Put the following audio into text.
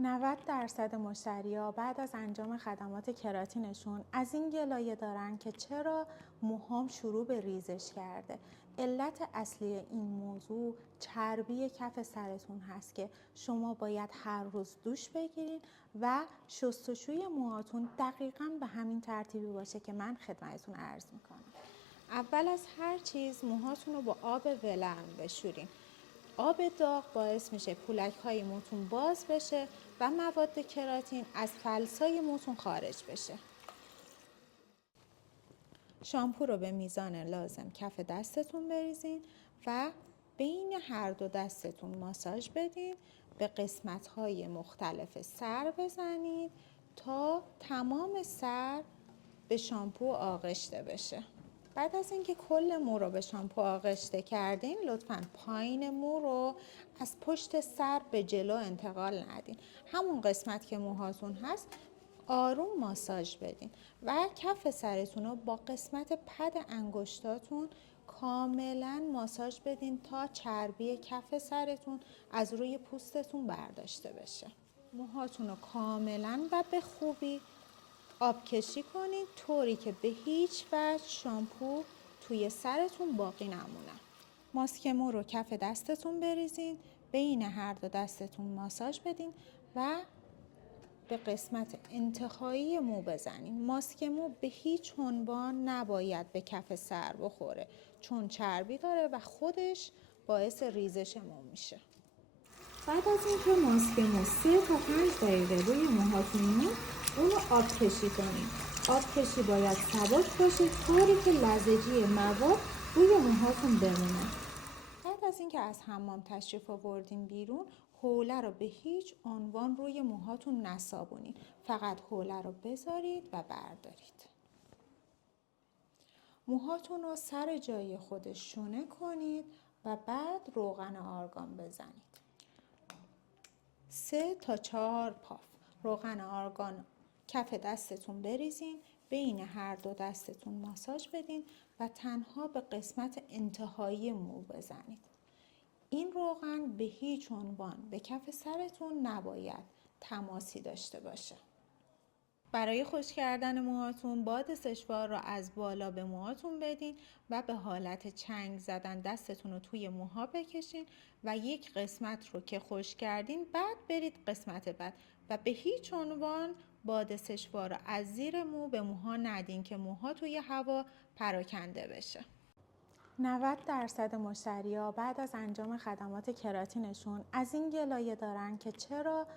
90% مشتری‌ها بعد از انجام خدمات کراتینشون از این گلایه دارن که چرا موهام شروع به ریزش کرده. علت اصلی این موضوع چربی کف سرتون هست که شما باید هر روز دوش بگیرین و شستشوی موهاتون دقیقاً به همین ترتیبی باشه که من خدمتتون عرض میکنم. اول از هر چیز موهاتون رو با آب ولرم بشورین. آب داغ باعث میشه پولک‌های موتون باز بشه و مواد کراتین از فلسای موتون خارج بشه. شامپو رو به میزان لازم کف دستتون بریزین و بین هر دو دستتون ماساژ بدین. به قسمت‌های مختلف سر بزنید تا تمام سر به شامپو آغشته بشه. بعد از اینکه کل مو رو به شامپو آغشته کردین، لطفاً پایین مو رو از پشت سر به جلو انتقال ندین. همون قسمت که موهاتون هست آروم ماساژ بدین و کف سرتون رو با قسمت پد انگشتاتون کاملا ماساژ بدین تا چربی کف سرتون از روی پوستتون برداشته بشه. موهاتون رو کاملا و به خوبی آب کشی کنید طوری که به هیچ وجه شامپو توی سرتون باقی نمونه. ماسک مو رو کف دستتون بریزین، بین هر دو دستتون ماساژ بدین و به قسمت انتهایی مو بزنین. ماسک مو به هیچ عنوان نباید به کف سر بخوره چون چربی داره و خودش باعث ریزش مو میشه. بعد از اینکه ماسک مو 3 تا 5 دقیقه روی موهاتون موند، اون رو آب کشی کنید. آب کشی باید سبک باشه طوری که لزجی مواد روی موهاتون بمونه. بعد از اینکه از حمام تشریف آوردین بیرون، حوله رو به هیچ عنوان روی موهاتون نصابونید. فقط حوله رو بذارید و بردارید. موهاتون رو سر جای خودش شونه کنید و بعد روغن آرگان بزنید. 3 تا 4 پاف روغن آرگان کف دستتون بریزین، بین هر دو دستتون ماساژ بدین و تنها به قسمت انتهایی مو بزنید. این روغن به هیچ عنوان به کف سرتون نباید تماسی داشته باشه. برای خشک کردن موهاتون باد سشوار را از بالا به موهاتون بدین و به حالت چنگ زدن دستتون رو توی موها بکشین و یک قسمت رو که خشک کردین بعد برید قسمت بعد و به هیچ عنوان باد سشوار را از زیر مو به موها ندین که موها توی هوا پراکنده بشه. 90% مشتری‌ها بعد از انجام خدمات کراتینشون از این گلایه دارن که چرا